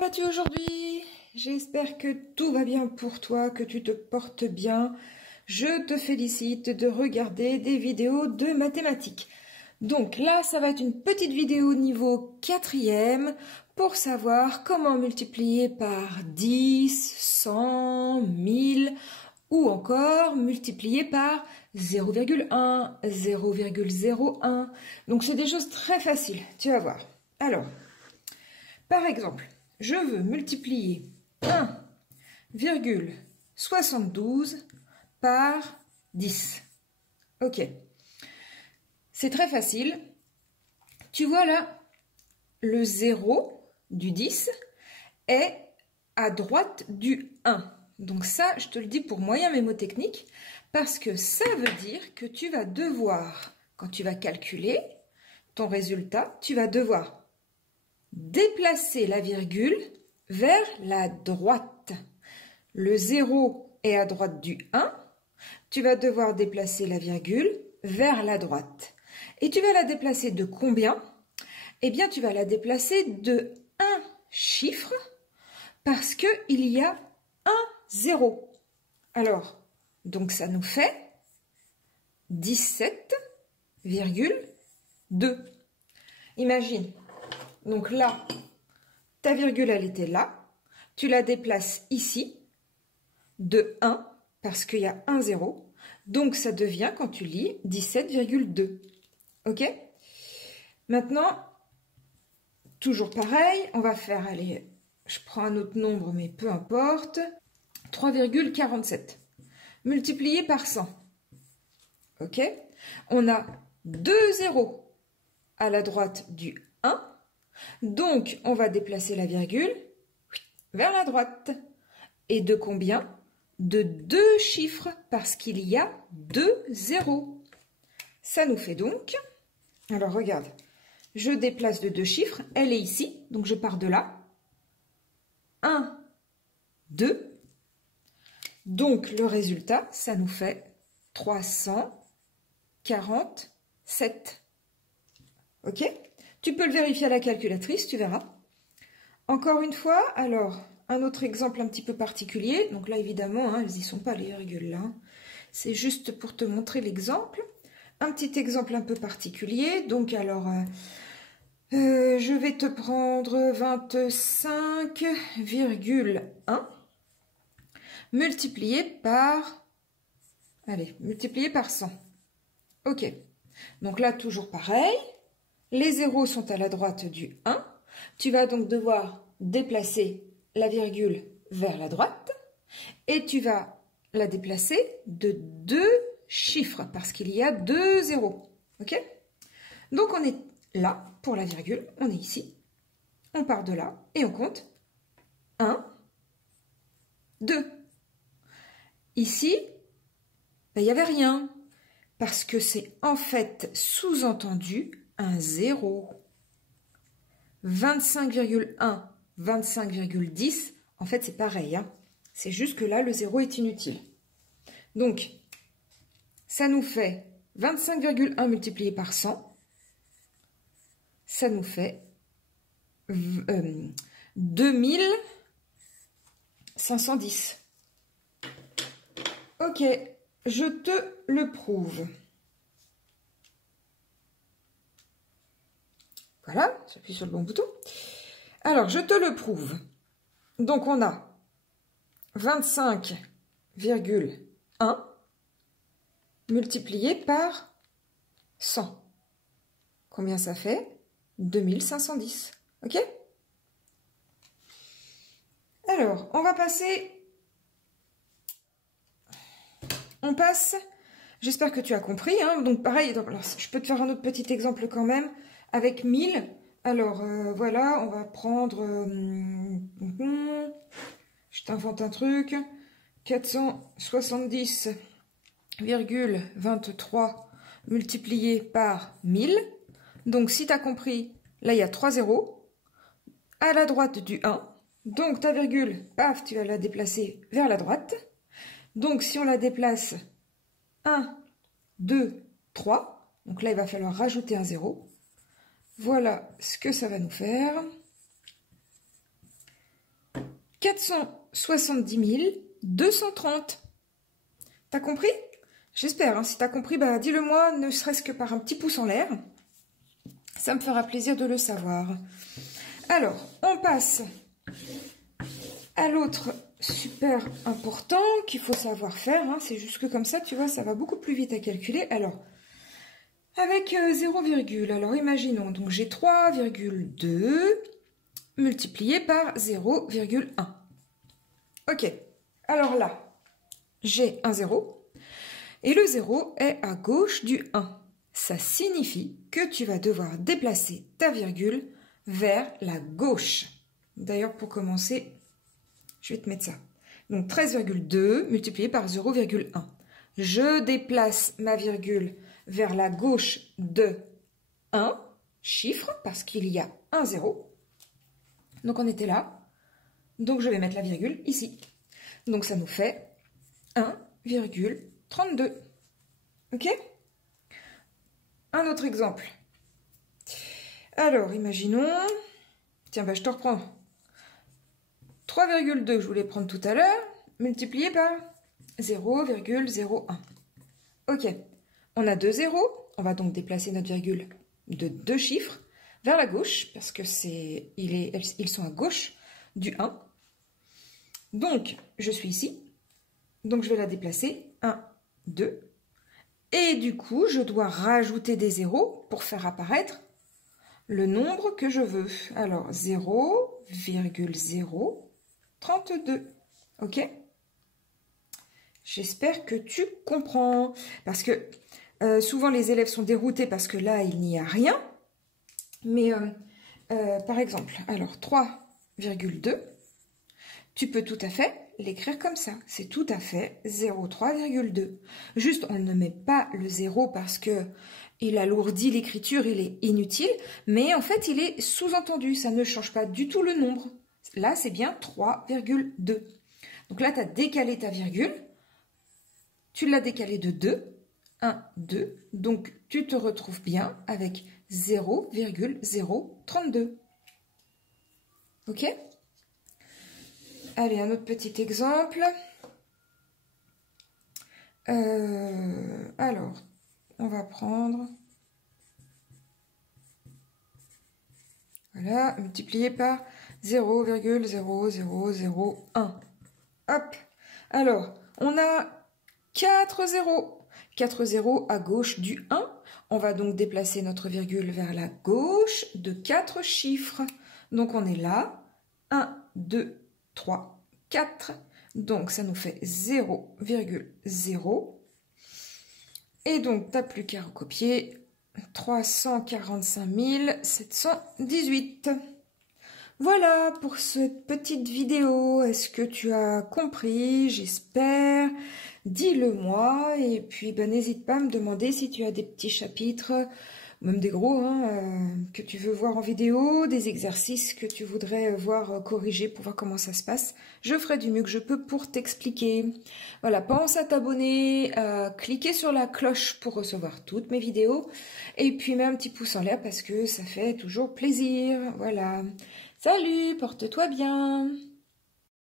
vas-tu aujourd'hui? J'espère que tout va bien pour toi, que tu te portes bien. Je te félicite de regarder des vidéos de mathématiques. Donc là, ça va être une petite vidéo niveau 4e pour savoir comment multiplier par 10, 100, 1000 ou encore multiplier par 0,1, 0,01. Donc c'est des choses très faciles, tu vas voir. Alors, par exemple, je veux multiplier 1,72 par 10. Ok. C'est très facile. Tu vois là, le 0 du 10 est à droite du 1. Donc ça, je te le dis pour moyen mémotechnique, parce que ça veut dire que tu vas devoir, quand tu vas calculer ton résultat, tu vas devoir déplacer la virgule vers la droite. Le 0 est à droite du 1. Tu vas devoir déplacer la virgule vers la droite. Et tu vas la déplacer de combien? Eh bien, tu vas la déplacer de un chiffre parce qu'il y a un 0. Alors, donc ça nous fait 17,2. Imagine. Donc là, ta virgule, elle était là. Tu la déplaces ici, de 1, parce qu'il y a un 0. Donc, ça devient, quand tu lis, 17,2. OK? Maintenant, toujours pareil, on va faire, allez, je prends un autre nombre, mais peu importe, 3,47. Multiplié par 100. OK? On a 2 zéros à la droite du 1. Donc, on va déplacer la virgule vers la droite. Et de combien? De 2 chiffres, parce qu'il y a 2 zéros. Ça nous fait donc... Alors, regarde. Je déplace de 2 chiffres. Elle est ici, donc je pars de là. 1, 2. Donc, le résultat, ça nous fait 347. OK? Tu peux le vérifier à la calculatrice, tu verras. Encore une fois, alors, un autre exemple un petit peu particulier. Donc là, évidemment, elles n'y sont pas, les virgules là. C'est juste pour te montrer l'exemple. Un petit exemple un peu particulier. Donc, alors, je vais te prendre 25,1 multiplié par... Allez, multiplié par 100. OK. Donc là, toujours pareil. Les zéros sont à la droite du 1. Tu vas donc devoir déplacer la virgule vers la droite. Et tu vas la déplacer de 2 chiffres, parce qu'il y a 2 zéros. OK? Donc on est là pour la virgule. On est ici. On part de là et on compte. 1, 2. Ici, ben, il n'y avait rien. Parce que c'est en fait sous-entendu un 0. 25,1, 25,10, en fait c'est pareil. Hein. C'est juste que là, le 0 est inutile. Donc, ça nous fait 25,1 multiplié par 100. Ça nous fait 2510. Ok, je te le prouve. Voilà, j'appuie sur le bon bouton. Alors, je te le prouve. Donc, on a 25,1 multiplié par 100. Combien ça fait? 2510. OK? Alors, on va passer... On passe... J'espère que tu as compris. Hein. Donc, pareil, alors, je peux te faire un autre petit exemple quand même. Avec 1000, alors voilà, on va prendre, je t'invente un truc, 470,23 multiplié par 1000. Donc si tu as compris, là il y a 3 zéros, à la droite du 1. Donc ta virgule, paf, tu vas la déplacer vers la droite. Donc si on la déplace 1, 2, 3, donc là il va falloir rajouter un 0. Voilà ce que ça va nous faire. 470 230. T'as compris? J'espère, hein. Si t'as compris, bah dis-le moi, ne serait-ce que par un petit pouce en l'air. Ça me fera plaisir de le savoir. Alors, on passe à l'autre super important qu'il faut savoir faire. Hein. C'est juste que comme ça, tu vois, ça va beaucoup plus vite à calculer. Alors, avec 0, alors imaginons, donc j'ai 3,2 multiplié par 0,1. Ok, alors là, j'ai un 0. Et le 0 est à gauche du 1. Ça signifie que tu vas devoir déplacer ta virgule vers la gauche. D'ailleurs, pour commencer, je vais te mettre ça. Donc 13,2 multiplié par 0,1. Je déplace ma virgule vers la gauche de 1 chiffre, parce qu'il y a un 0. Donc on était là. Donc je vais mettre la virgule ici. Donc ça nous fait 1,32. Ok? Un autre exemple. Alors, imaginons... Tiens, bah, je te reprends. 3,2, je voulais prendre tout à l'heure, multiplié par 0,01. Ok. On a deux zéros. On va donc déplacer notre virgule de deux chiffres vers la gauche, parce que ils sont à gauche du 1. Donc, je suis ici. Donc, je vais la déplacer. 1, 2. Et du coup, je dois rajouter des zéros pour faire apparaître le nombre que je veux. Alors, 0,032. Ok? J'espère que tu comprends. Parce que souvent, les élèves sont déroutés parce que là, il n'y a rien. Mais, par exemple, alors 3,2, tu peux tout à fait l'écrire comme ça. C'est tout à fait 0,3,2. Juste, on ne met pas le 0 parce que il alourdit l'écriture, il est inutile. Mais en fait, il est sous-entendu. Ça ne change pas du tout le nombre. Là, c'est bien 3,2. Donc là, tu as décalé ta virgule. Tu l'as décalé de 2. 1, 2. Donc, tu te retrouves bien avec 0,032. Ok? Allez, un autre petit exemple. Alors, on va prendre... Voilà, multiplié par 0,0001. Hop. Alors, on a 4 zéros. 4 zéros à gauche du 1. On va donc déplacer notre virgule vers la gauche de 4 chiffres. Donc, on est là. 1, 2, 3, 4. Donc, ça nous fait 0,0. Et donc, tu n'as plus qu'à recopier 345 718. Voilà pour cette petite vidéo. Est-ce que tu as compris? J'espère. Dis-le moi. Et puis, ben, n'hésite pas à me demander si tu as des petits chapitres, même des gros, hein, que tu veux voir en vidéo, des exercices que tu voudrais voir corriger pour voir comment ça se passe. Je ferai du mieux que je peux pour t'expliquer. Voilà, pense à t'abonner, à cliquer sur la cloche pour recevoir toutes mes vidéos. Et puis mets un petit pouce en l'air parce que ça fait toujours plaisir. Voilà. Salut, porte-toi bien.